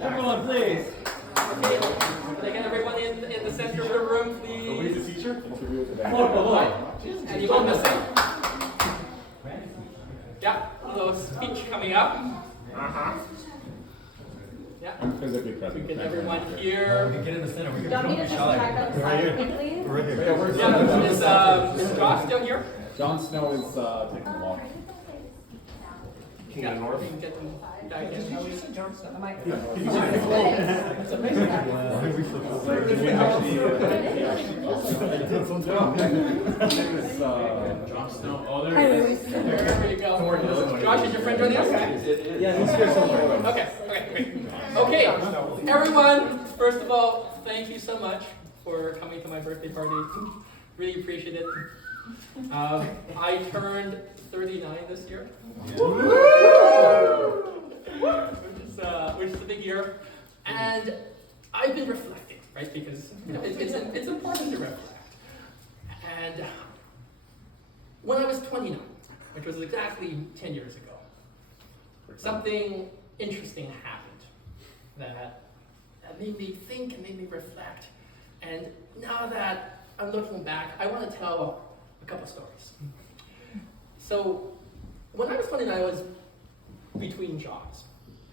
Everyone, please. Okay, can everyone in the center of the room, please? the teacher? Anyone missing? Yeah, a little speech coming up. Yeah. I'm physically present. Get everyone here. Get in the center. Do you want me to just check outside quickly? Yeah, is Josh still here? Jon Snow is taking a walk. King of the North. We can get them back in. It's amazing. Jon Snow. Oh, There you go. Josh, is your friend joining us? Yeah, he's here somewhere. Okay, great. Okay, everyone, first of all, thank you so much for coming to my birthday party. Really appreciate it. I turned 39 this year. Which is a big year. And I've been reflecting, right? Because it's important to reflect. And when I was 29, which was exactly 10 years ago, something interesting happened that made me think and made me reflect. And now that I'm looking back, I want to tell a couple stories. So when I was 29, I was between jobs,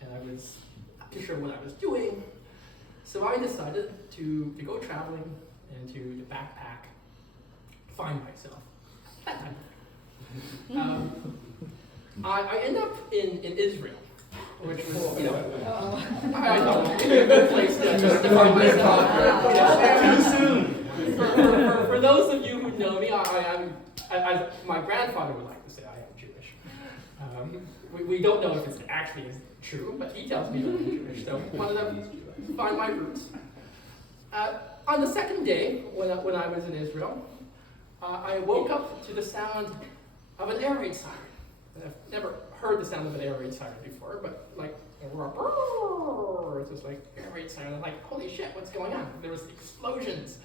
and I was not too sure what I was doing. So I decided to go traveling and to backpack, find myself. That time. I ended up in Israel, which was, I thought a good place to find myself. Too soon. For those of you who know me, as my grandfather would like to say, I am Jewish. We don't know if it's actually true, but he tells me that I'm Jewish, so I wanted to find my roots. On the second day, when I was in Israel, I woke up to the sound of an air raid siren. And I've never heard the sound of an air raid siren before, but like, it was just like air raid siren. I'm like, holy shit, what's going on? There was explosions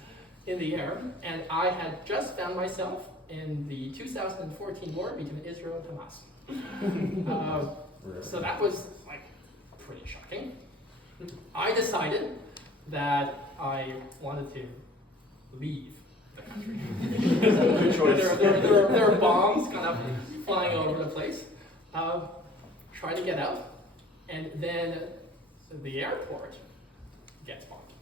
in the air, and I had just found myself in the 2014 war between Israel and Hamas. So that was like pretty shocking. I decided that I wanted to leave the country. Good choice. There are bombs kind of flying all over the place. Try to get out, and then the airport gets bombed.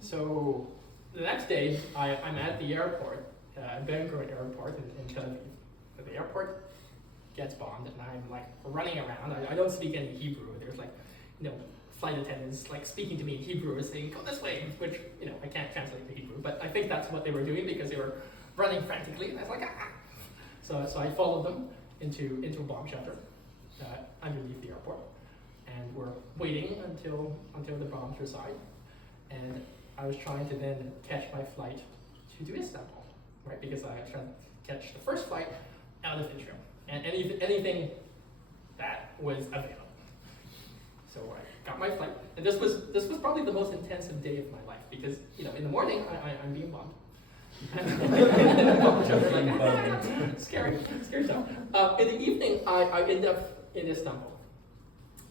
So the next day, I'm at the airport, Ben Gurion Airport in Tel Aviv. The airport gets bombed, and I'm like running around. I don't speak any Hebrew. There's like, flight attendants like speaking to me in Hebrew and saying, "Go this way," which I can't translate to Hebrew, but I think that's what they were doing because they were running frantically, and I was like, ah. So I followed them into a bomb shelter underneath the airport, and we're waiting until the bombs reside, and I was trying to then catch my flight to Istanbul, right? Because I was trying to catch the first flight out of Israel, and anything that was available. So I got my flight, and this was probably the most intensive day of my life because in the morning I'm being bombed. Scary stuff. In the evening, I end up in Istanbul,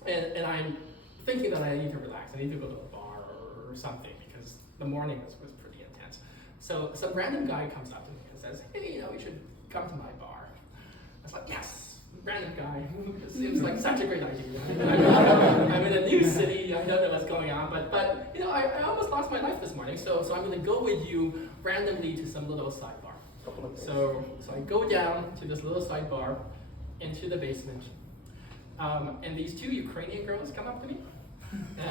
and I'm thinking that I need to relax. I need to go to a bar or something because the morning was pretty intense. So some random guy comes up to me and says, "Hey, you should come to my bar." I was like, "Yes." Random guy. It seems like such a great idea. I'm in a new city. I don't know what's going on, but I almost lost my life this morning. So I'm going to go with you randomly to some little sidebar. So I go down to this little sidebar into the basement, and these two Ukrainian girls come up to me. I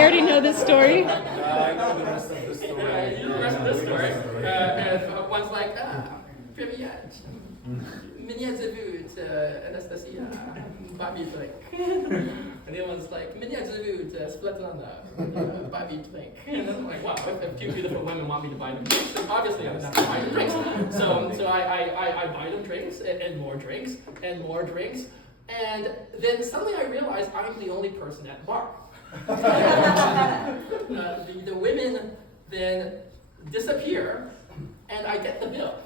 already know this story. I know the rest of the story. The rest of the story. And one's like, Привет. Меня зовут Anastasia Bobby Blake. And the other one's like, Меня зовут Svetlana Bobby Blake. And I'm like, wow, if two beautiful women want me to buy them drinks, then obviously I'm not going to buy them drinks. So I buy them drinks and more drinks and more drinks. And then suddenly I realize I'm the only person at the bar. The women then disappear, and I get the bill.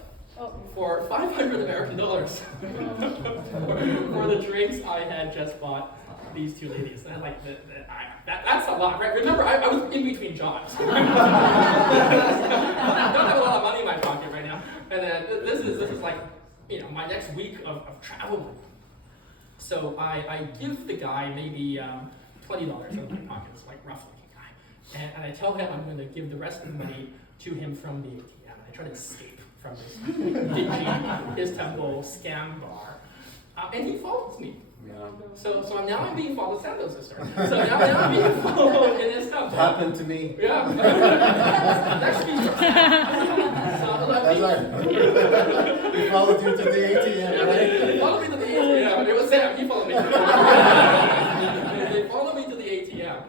for 500 American dollars for the drinks I had just bought these two ladies. And I'm like, that's a lot, right? Remember, I was in between jobs. I don't have a lot of money in my pocket right now. And then this is like, my next week of travel. So I give the guy maybe $20 in my pockets, like roughly. And I tell him I'm going to give the rest of the money to him from the ATM. I try to escape from this dingy Istanbul scam bar. And he follows me. Yeah. So now I'm being followed, Sandoz sister. So now I'm being followed in Istanbul. Happened to me. Yeah. Next speaker. That's right. He followed you to the ATM, right? They followed me to the ATM. It was Sam. He followed me. They followed me to the ATM.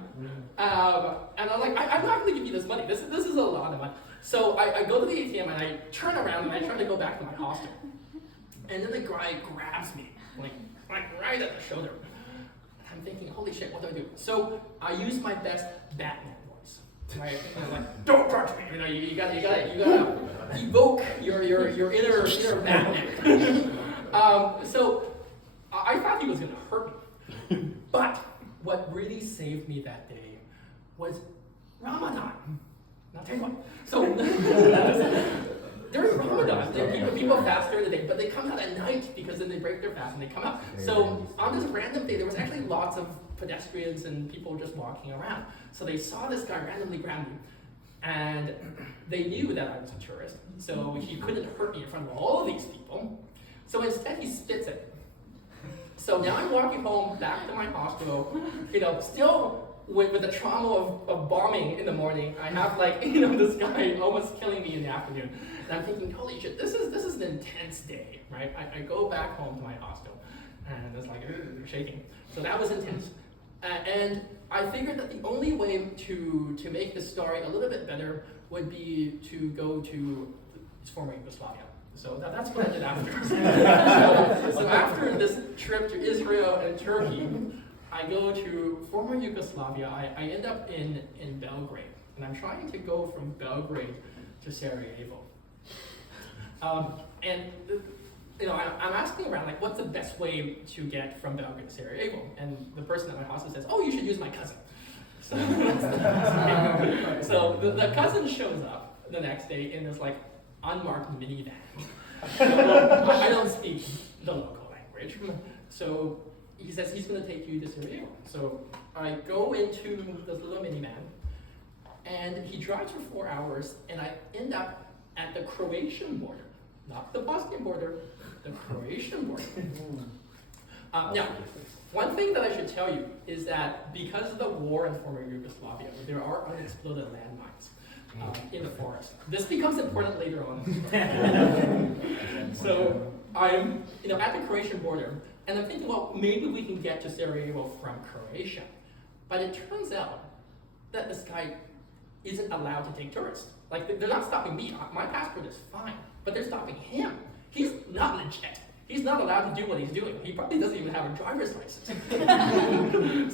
And I'm like, I'm not going to give you this money. This is a lot of money. So I go to the ATM and I turn around and I try to go back to my hostel. And then the guy grabs me, like right at the shoulder. And I'm thinking, holy shit, what do I do? So I use my best Batman voice. Right? And I'm like, don't touch me. You gotta evoke your inner Batman. So I thought he was gonna hurt me. But what really saved me that day was Ramadan. Now tell you what. So during Ramadan, people fast during the day, but they come out at night because then they break their fast and they come out. So on this random day, there was actually lots of pedestrians and people just walking around. So they saw this guy randomly grab me, and they knew that I was a tourist, so he couldn't hurt me in front of all of these people. So instead, he spits at me. So now I'm walking home back to my hostel, still with the trauma of bombing in the morning. I have this guy almost killing me in the afternoon. And I'm thinking, holy shit, this is an intense day, right? I go back home to my hostel and it's like, shaking. So that was intense. And I figured that the only way to make this story a little bit better would be to go to former Yugoslavia. So that's what I did after. So after this trip to Israel and Turkey, I go to former Yugoslavia. I end up in Belgrade, and I'm trying to go from Belgrade to Sarajevo. I'm asking around, what's the best way to get from Belgrade to Sarajevo? And the person at my hostel says, oh, you should use my cousin. So the cousin shows up the next day in this unmarked minivan. I don't speak the local language, so he says he's going to take you to Sarajevo. So I go into this little minivan, and he drives for 4 hours, and I end up at the Croatian border, not the Bosnian border, the Croatian border. Now, one thing that I should tell you is that because of the war in former Yugoslavia, there are unexploded landmines in the forest. This becomes important later on. So I'm at the Croatian border, and I'm thinking, well, maybe we can get to Sarajevo from Croatia. But it turns out that this guy isn't allowed to take tourists. They're not stopping me. My passport is fine, but they're stopping him. He's not legit. He's not allowed to do what he's doing. He probably doesn't even have a driver's license.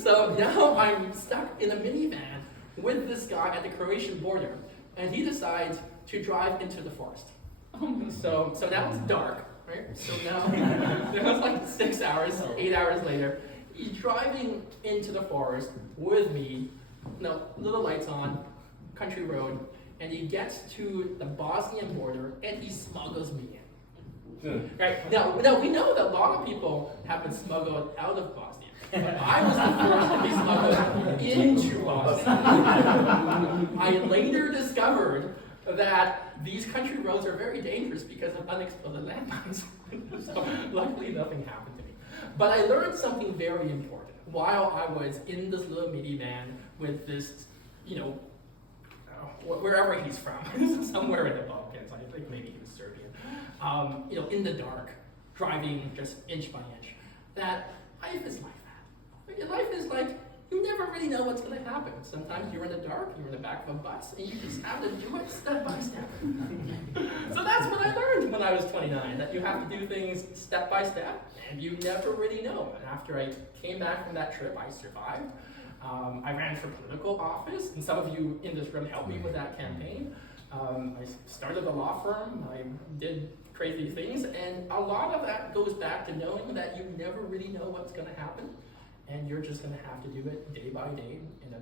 So now I'm stuck in a minivan with this guy at the Croatian border, and he decides to drive into the forest. So now it's dark, right? So now it's 6 hours, 8 hours later. He's driving into the forest with me, little lights on, country road, and he gets to the Bosnian border and he smuggles me in. Right? Now we know that a lot of people have been smuggled out of Bosnia, but I was the first to be smuggled into Bosnia. I later discovered that these country roads are very dangerous because of unexploded landmines. So luckily nothing happened to me. But I learned something very important while I was in this little minivan with this, wherever he's from, somewhere in the Balkans. I think maybe he was Serbian. In the dark, driving just inch by inch. That life is like that. Life is like, you never really know what's going to happen. Sometimes you're in the dark, you're in the back of a bus, and you just have to do it step by step. So that's what I learned when I was 29, that you have to do things step by step, and you never really know. And after I came back from that trip, I survived. I ran for political office, and some of you in this room helped me with that campaign. I started a law firm. I did crazy things, and a lot of that goes back to knowing that you never really know what's going to happen, and you're just going to have to do it day by day in a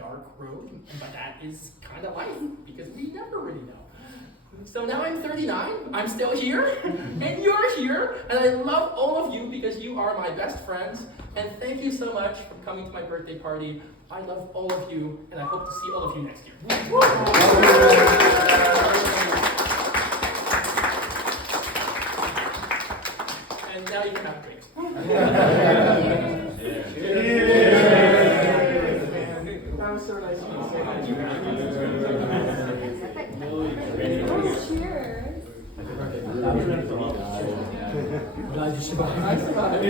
dark road, but that is kind of life, because we never really know. So now I'm 39, I'm still here, and you're here, and I love all of you because you are my best friends, and thank you so much for coming to my birthday party. I love all of you, and I hope to see all of you next year. And now you can have drinks. That was so nice of you to say hi to you. Cheers. Glad you survived.